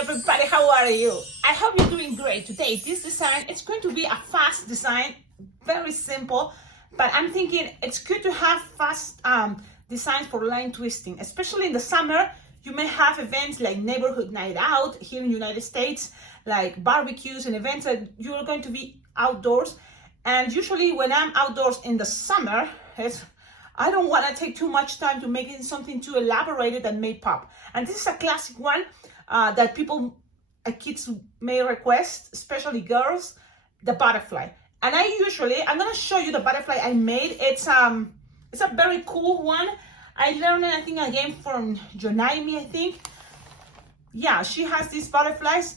everybody, how are you? I hope you're doing great. Today, this design, it's going to be a fast design, very simple, but I'm thinking it's good to have fast designs for line twisting, especially in the summer. You may have events like neighborhood night out here in the United States, like barbecues and events that you're going to be outdoors. And usually when I'm outdoors in the summer, I don't want to take too much time to make it something too elaborated that may pop. And this is a classic one that kids may request, especially girls, the butterfly. And I'm going to show you the butterfly I made. It's a very cool one. I learned it, I think, again from Jonaimi, I think. Yeah, she has these butterflies.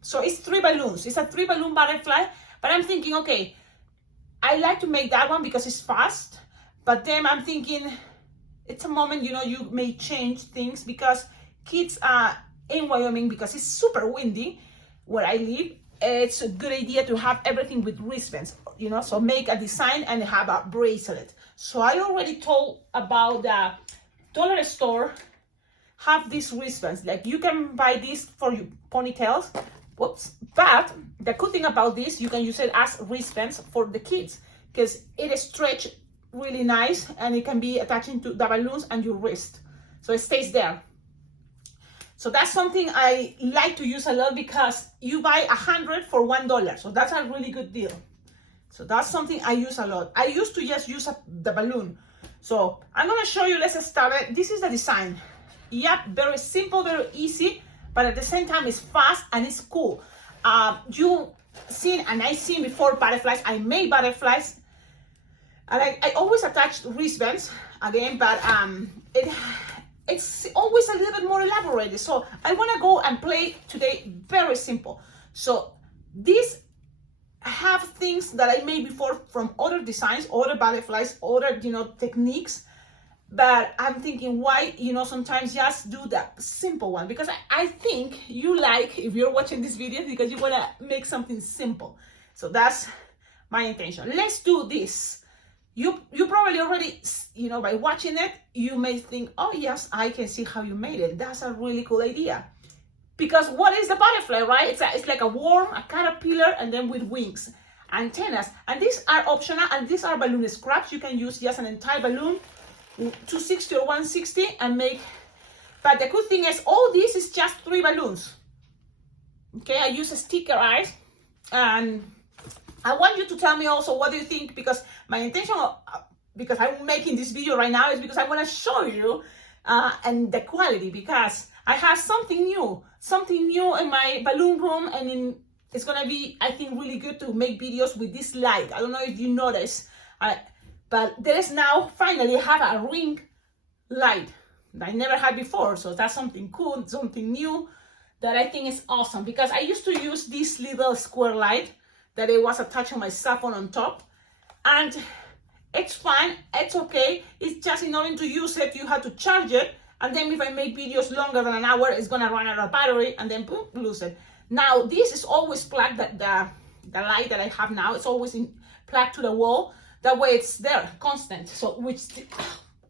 So it's 3 balloons. It's a 3 balloon butterfly. But I'm thinking, okay, I like to make that one because it's fast. But then I'm thinking, it's a moment, you may change things because kids in Wyoming, because it's super windy where I live, it's a good idea to have everything with wristbands, so make a design and have a bracelet. So I already told about the dollar store have these wristbands. Like you can buy these for your ponytails. Whoops. But the cool thing about this, you can use it as wristbands for the kids because it is stretched really nice and it can be attaching to the balloons and your wrist. So it stays there. So that's something I like to use a lot because you buy 100 for $1. So that's a really good deal. So that's something I use a lot. I used to just use the balloon. So I'm going to show you, let's start it. This is the design. Yep, very simple, very easy, but at the same time it's fast and it's cool. I've seen before butterflies. I made butterflies. And I always attach wristbands again, but it's always a little bit more elaborated. So I want to go and play today very simple. So these have things that I made before from other designs, other butterflies, other techniques. But I'm thinking why sometimes just do the simple one, because I think you like, if you're watching this video, because you want to make something simple. So that's my intention. Let's do this. You probably already, by watching it, you may think, oh yes, I can see how you made it. That's a really cool idea. Because what is the butterfly, right? It's like a worm, a caterpillar, and then with wings, antennas. And these are optional, and these are balloon scraps. You can use just an entire balloon, 260 or 160, and make. But the good thing is, all this is just 3 balloons. Okay, I use a sticker eyes, and I want you to tell me also what do you think, because my intention, because I'm making this video right now, is because I want to show you and the quality, because I have something new in my balloon room, and it's gonna be, I think, really good to make videos with this light. I don't know if you notice, but there is now finally have a ring light that I never had before. So that's something cool, something new that I think is awesome, because I used to use this little square light that it was attached on my cell phone on top, and it's fine, it's okay. It's just in order to use it, you have to charge it, and then if I make videos longer than an hour, it's gonna run out of battery, and then boom, lose it. Now this is always plugged, the light that I have now, it's always plugged to the wall. That way it's there, constant. So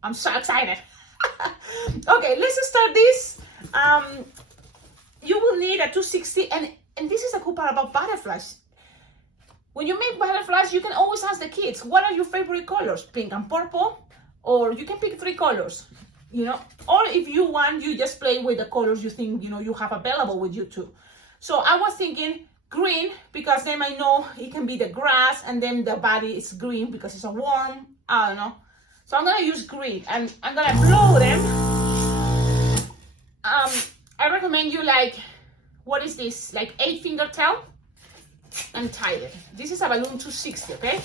I'm so excited. Okay, let's start this. You will need a 260, and this is the cool part about butterflies. When you make butterflies, you can always ask the kids, what are your favorite colors? Pink and purple, or you can pick 3 colors, or if you want, you just play with the colors you think, you have available with you too. So I was thinking green, because then I know it can be the grass, and then the body is green because it's a worm, I don't know. So I'm gonna use green, and I'm gonna blow them. I recommend you what is this, 8-finger tail? And tie it. This is a balloon 260, okay?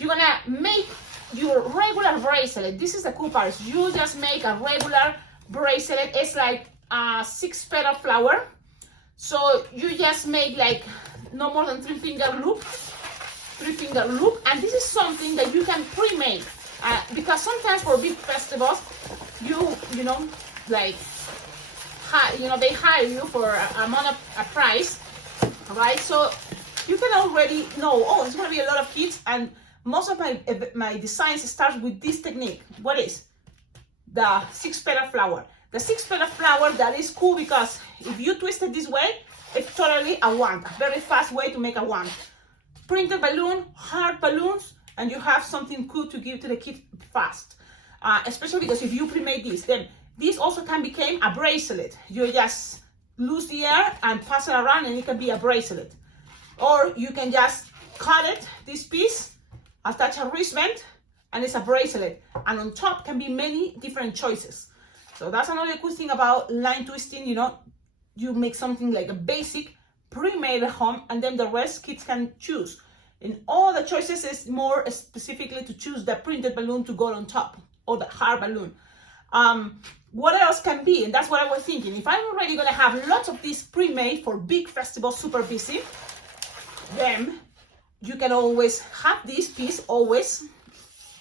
You're gonna make your regular bracelet. This is the cool part. You just make a regular bracelet. It's like a 6-petal flower. So you just make no more than 3-finger loop. 3-finger loop. And this is something that you can pre-make. Because sometimes for big festivals, they hire you for a price, right? So you can already know, it's going to be a lot of kids, and most of my designs start with this technique. What is? The 6-petal flower. The 6-petal flower, that is cool because if you twist it this way, it's totally a wand. A very fast way to make a wand. Printed balloon, hard balloons, and you have something cool to give to the kid fast. Especially because if you pre-made this, then this also can become a bracelet. You just lose the air and pass it around and it can be a bracelet. Or you can just cut it, this piece, attach a wristband, and it's a bracelet. And on top can be many different choices. So that's another cool thing about line twisting, you know, you make something like a basic, pre-made at home, and then the rest kids can choose. And all the choices is more specifically to choose the printed balloon to go on top, or the hard balloon. What else can be? And that's what I was thinking. If I'm already gonna have lots of these pre-made for big festivals, super busy, then you can always have this piece always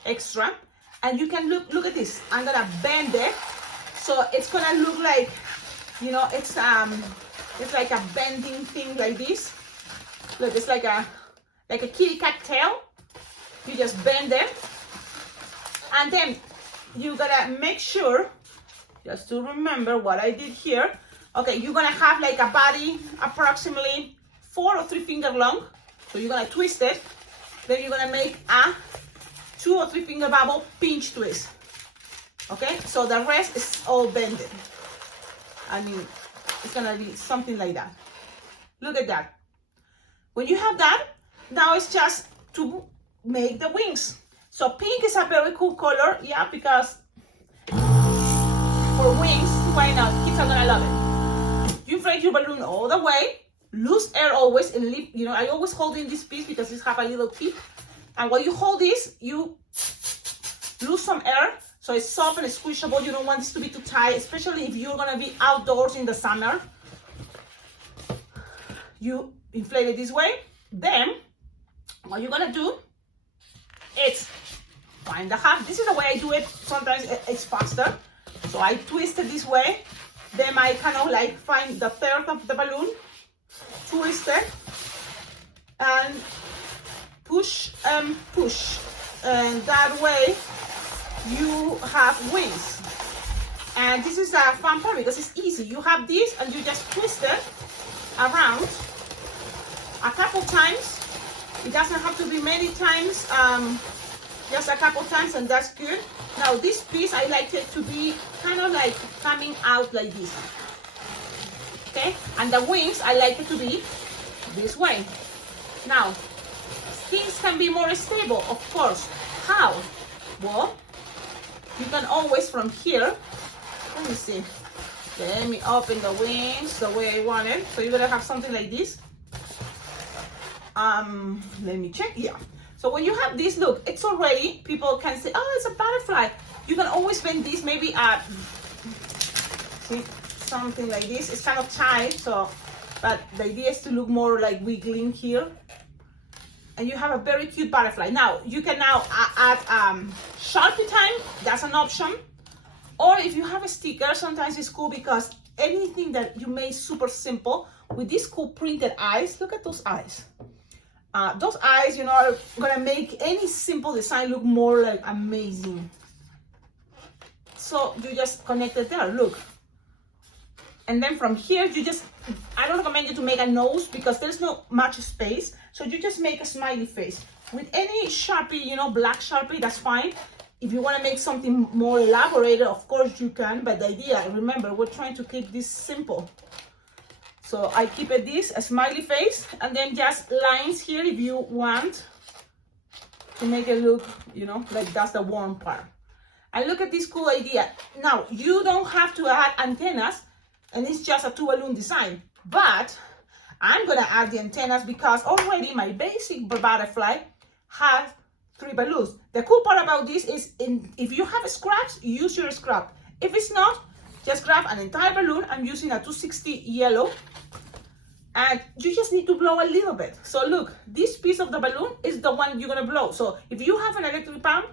extra, and you can look at this. I'm gonna bend it, so it's gonna look like, you know, it's like a bending thing like this. Look, it's like a kitty cat tail. You just bend it, and then you gotta make sure, just to remember what I did here. Okay, you're gonna have like a body approximately 4 or 3 finger long. So you're gonna twist it. Then you're gonna make a 2 or 3 finger bubble pinch twist. Okay, so the rest is all bended. I mean, it's gonna be something like that. Look at that. When you have that, now it's just to make the wings. So pink is a very cool color, yeah, because for wings, why not? Kids are gonna love it. You inflate your balloon all the way, lose air always, and leave, you know, I always hold in this piece because it have a little tip. And while you hold this, you lose some air, so it's soft and squishable. You don't want this to be too tight, especially if you're gonna be outdoors in the summer. You inflate it this way. Then, what you're gonna do is find the half. This is the way I do it. Sometimes it's faster. So I twist it this way. Then I kind of like find the third of the balloon, twist it, and push and push. And that way you have wings. And this is a fun part because it's easy. You have this and you just twist it around a couple times. It doesn't have to be many times, just a couple times, and that's good. Now this piece, I like it to be kind of like coming out like this. Okay, and the wings, I like it to be this way. Now, things can be more stable, of course. How? Well, you can always from here, let me see. Let me open the wings the way I want it. So you're gonna have something like this. Let me check, yeah. So when you have this, look, it's already, people can say, oh, it's a butterfly. You can always bend this maybe at, see, something like this. It's kind of tight, so, but the idea is to look more like wiggling here. And you have a very cute butterfly. Now, you can now add Sharpie time, that's an option. Or if you have a sticker, sometimes it's cool because anything that you made super simple, with these cool printed eyes, look at those eyes. Those eyes, you know, are gonna make any simple design look more like amazing. So you just connect it there, look. And then from here, you just, I don't recommend you to make a nose because there's not much space. So you just make a smiley face. With any Sharpie, you know, black Sharpie, that's fine. If you wanna make something more elaborated, of course you can, but the idea, remember, we're trying to keep this simple. So I keep it this, a smiley face, and then just lines here if you want to make it look, you know, like that's the warm part. And look at this cool idea. Now, you don't have to add antennas, and it's just a 2 balloon design, but I'm gonna add the antennas because already my basic butterfly has 3 balloons. The cool part about this is if you have scraps, use your scrap. If it's not, just grab an entire balloon. I'm using a 260 yellow, and you just need to blow a little bit. So look, this piece of the balloon is the one you're gonna blow. So if you have an electric pump,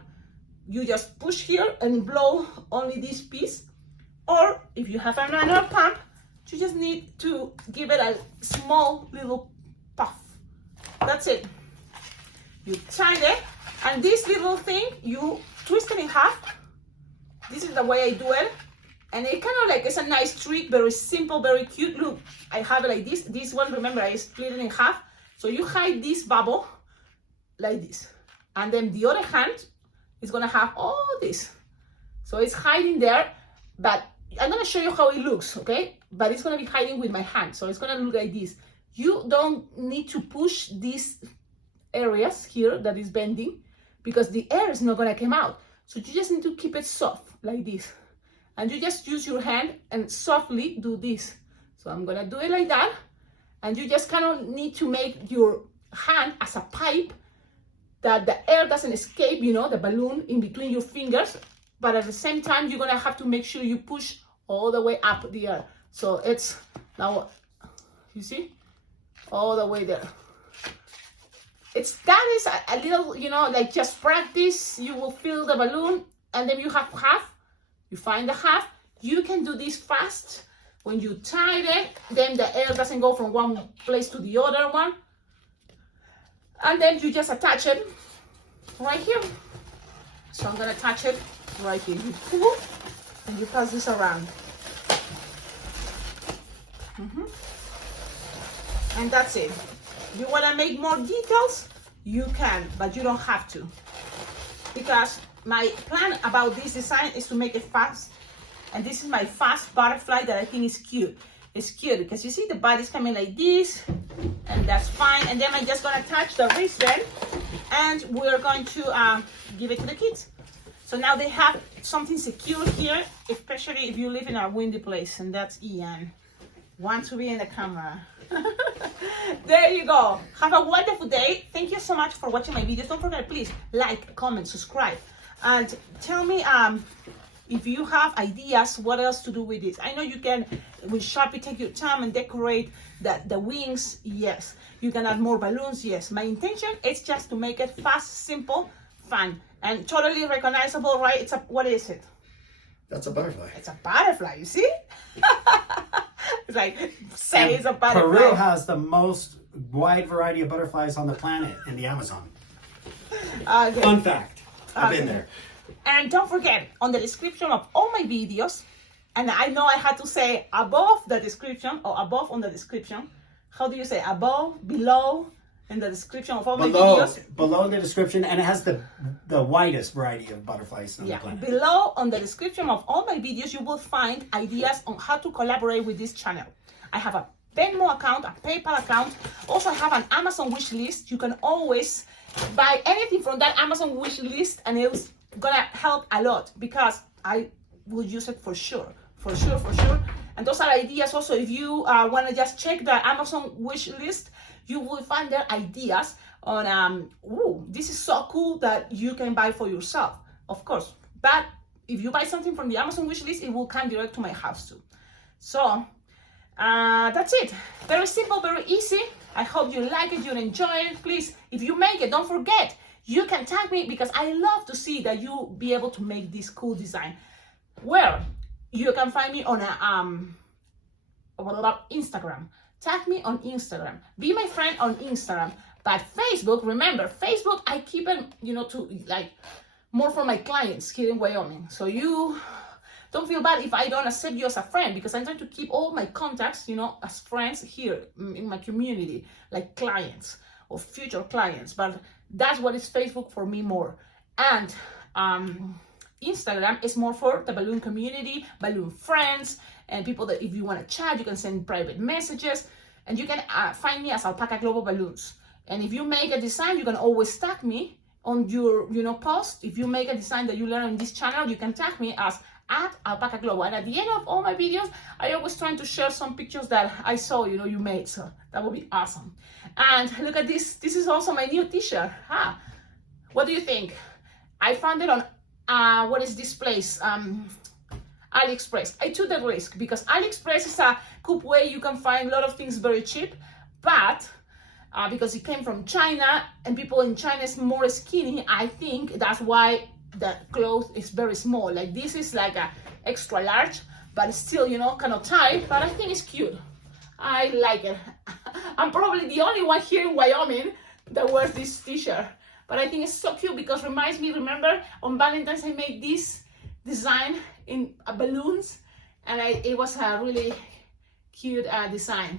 you just push here and blow only this piece. Or if you have another pump, you just need to give it a small little puff. That's it. You tie it, and this little thing, you twist it in half. This is the way I do it. And it kind of like, it's a nice trick, very simple, very cute. Look, I have it like this. This one, remember, I split it in half. So you hide this bubble like this. And then the other hand is gonna have all this. So it's hiding there, but I'm gonna show you how it looks, okay? But it's gonna be hiding with my hand. So it's gonna look like this. You don't need to push these areas here that is bending because the air is not gonna come out. So you just need to keep it soft like this. And you just use your hand and softly do this. So I'm gonna do it like that. And you just kind of need to make your hand as a pipe that the air doesn't escape, you know, the balloon in between your fingers. But at the same time, you're gonna have to make sure you push all the way up the air. So it's now, you see, all the way there. That is a little, you know, like just practice. You will fill the balloon and then you have half. You find the half. You can do this fast. When you tie it, then the air doesn't go from one place to the other one. And then you just attach it right here. So I'm gonna attach it right here. You pull and you pass this around. And that's it. You wanna make more details? You can, but you don't have to. Because my plan about this design is to make it fast. And this is my fast butterfly that I think is cute. It's cute because you see the body's coming like this, and that's fine. And then I'm just gonna attach the wristband and we're going to give it to the kids. So now they have something secure here, especially if you live in a windy place, and that's Ian. Want to be in the camera. There you go. Have a wonderful day. Thank you so much for watching my videos. Don't forget, please like, comment, subscribe, and tell me if you have ideas what else to do with this. I know you can with Sharpie take your time and decorate the wings. Yes, you can add more balloons. Yes, my intention is just to make it fast, simple, fun, and totally recognizable, right? It's a, what is it? That's a butterfly. It's a butterfly, you see? It's like, say it's a butterfly. Peru has the most wide variety of butterflies on the planet in the Amazon. Okay. Fun fact. I've been there. And don't forget, on the description of all my videos, and I know I had to say above the description or above on the description. How do you say above, below, in the description of all my videos? Below the description, and it has the widest variety of butterflies on the planet. Below on the description of all my videos, you will find ideas on how to collaborate with this channel. I have a Venmo account, a PayPal account. Also, I have an Amazon wish list. You can always buy anything from that Amazon wish list, and it's gonna help a lot because I will use it for sure. And those are ideas also. If you want to just check the Amazon wish list, you will find their ideas on this is so cool that you can buy for yourself, of course. But if you buy something from the Amazon wish list, it will come direct to my house too. So that's it. Very simple, very easy. I hope you like it, you enjoy it. Please, if you make it, don't forget, you can tag me because I love to see that you be able to make this cool design. Where you can find me on Instagram. Tag me on Instagram. Be my friend on Instagram. But Facebook, remember, Facebook, I keep it, to like more for my clients here in Wyoming. So you don't feel bad if I don't accept you as a friend, because I'm trying to keep all my contacts, as friends here in my community, like clients or future clients. But that's what is Facebook for me more. And Instagram is more for the balloon community, balloon friends, and people that if you want to chat, you can send private messages. And you can find me as Alpacaglobo Balloons. And if you make a design, you can always tag me on your post. If you make a design that you learn on this channel, you can tag me as @Alpacaglobo. And at the end of all my videos, I always try to share some pictures that I saw you made. So that would be awesome. And look at this. This is also my new t-shirt. What do you think? I found it on what is this place? AliExpress. I took the risk because AliExpress is a cool way you can find a lot of things very cheap, but because it came from China and people in China is more skinny, I think that's why the clothes is very small. Like this is like a extra large, but still, kind of tight, but I think it's cute. I like it. I'm probably the only one here in Wyoming that wears this t-shirt, but I think it's so cute because reminds me, remember on Valentine's I made this design in balloons, and it was a really cute design.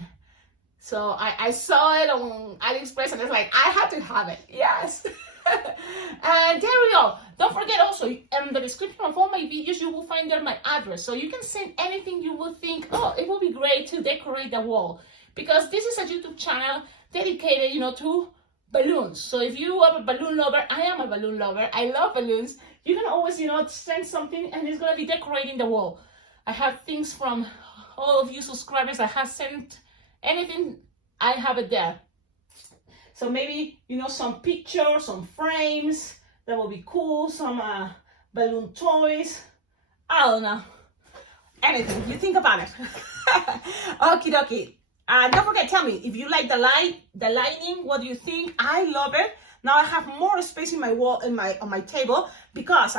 So I saw it on AliExpress and it's like, I had to have it. Yes. And there we go. Don't forget also, in the description of all my videos, you will find there my address. So you can send anything you will think, oh, it would be great to decorate the wall. Because this is a YouTube channel dedicated, you know, to balloons. So if you are a balloon lover, I am a balloon lover. I love balloons. You can always, you know, send something and it's going to be decorating the wall. I have things from all of you subscribers that have sent anything, I have it there. So maybe, you know, some pictures, some frames, that will be cool, some balloon toys, I don't know, anything, you think about it. Okie dokie. Don't forget, tell me, if you like the lighting, what do you think? I love it. Now I have more space in my wall, on my table, because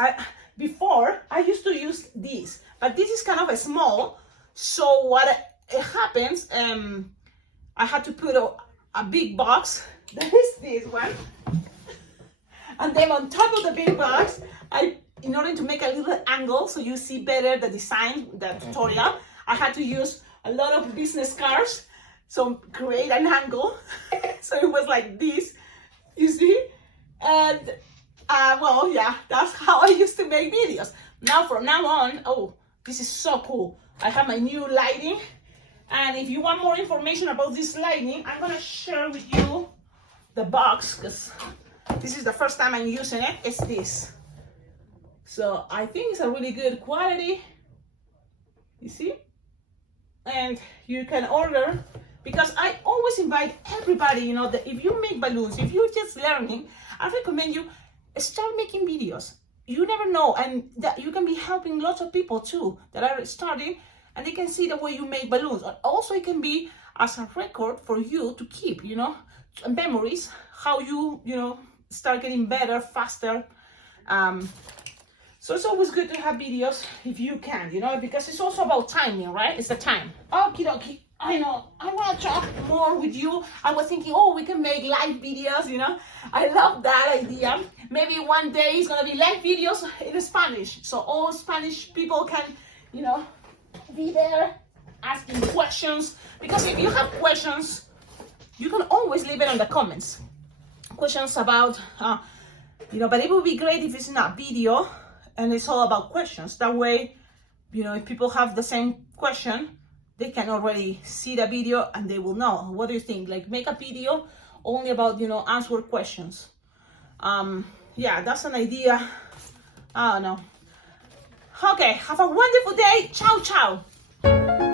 before I used to use these, but this is kind of a small, so what it happens, I had to put a big box, that is this one, and then on top of the big box, in order to make a little angle so you see better the design, the tutorial, I had to use a lot of business cards, so create an angle, so it was like this, you see, and well, yeah, that's how I used to make videos. Now from now on, oh, this is so cool. I have my new lighting. And if you want more information about this lighting, I'm gonna share with you the box, because this is the first time I'm using it. It's this. So I think it's a really good quality. You see? And you can order, because I always invite everybody, you know, that if you make balloons, if you're just learning, I recommend you start making videos. You never know, and that you can be helping lots of people too that are starting, and they can see the way you make balloons. And also it can be as a record for you to keep, you know, memories, how you know, start getting better, faster. So it's always good to have videos if you can, you know, because it's also about timing, right? It's the time. Okie dokie. I know, I want to talk more with you. I was thinking, oh, we can make live videos, you know. I love that idea. Maybe one day it's going to be live videos in Spanish. So all Spanish people can, you know, be there asking questions. Because if you have questions, you can always leave it in the comments. Questions about, you know, but it would be great if it's not video and it's all about questions. That way, you know, if people have the same question, they can already see the video and they will know. What do you think? Like, make a video only about, you know, answer questions. Yeah, that's an idea. I don't know. Okay, have a wonderful day. Ciao, ciao.